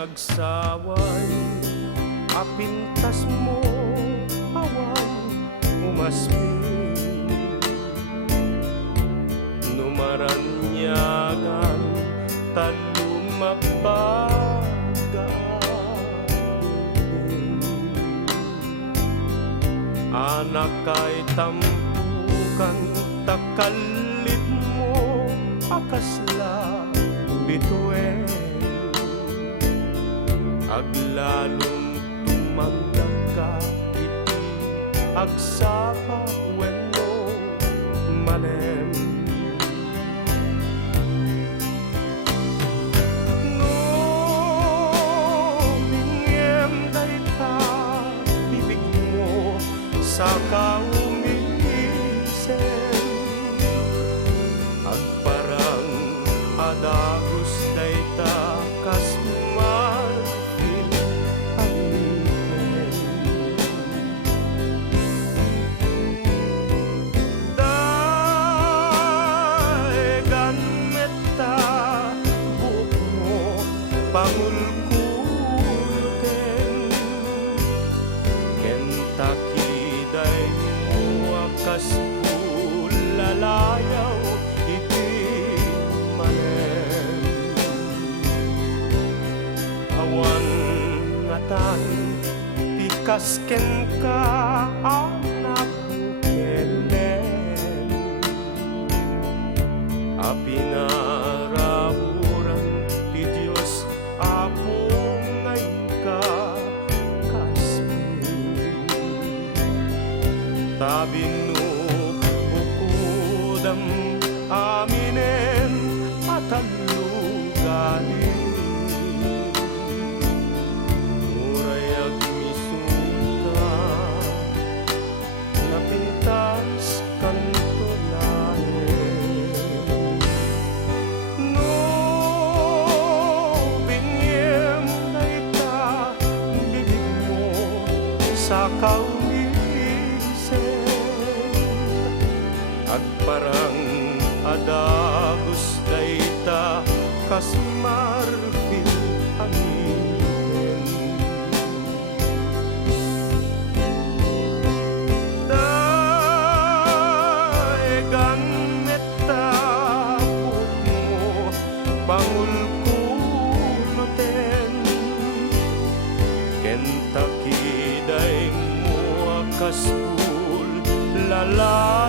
nagsaway, apintas mo awan umasmin. Numaranyagan talumagbagaan, anak kay tampukan takalit mo akasla bituin. Aglalong tumandang ka iti agsapa wenno malem. No bingem day ka bibig mo sa kaumisen, agparang adagos day ta kasmal pangulkulutin. Kentucky day mo akas ulalayaw iti manem. Awan ngatan tikasken ka anak kelen, apinaraburan ti Diyos apong ngayon ka kasmin. Tabinno ukudam aminen at aluganin, murayag misuka napintas kanto lain. No bingem dayta bibig mo sa kaumisen, agparang adagos dayta kasmarfil angin. Daegan metta buhok mo pangulkulutin. Kentucky day mo akas ulalayaw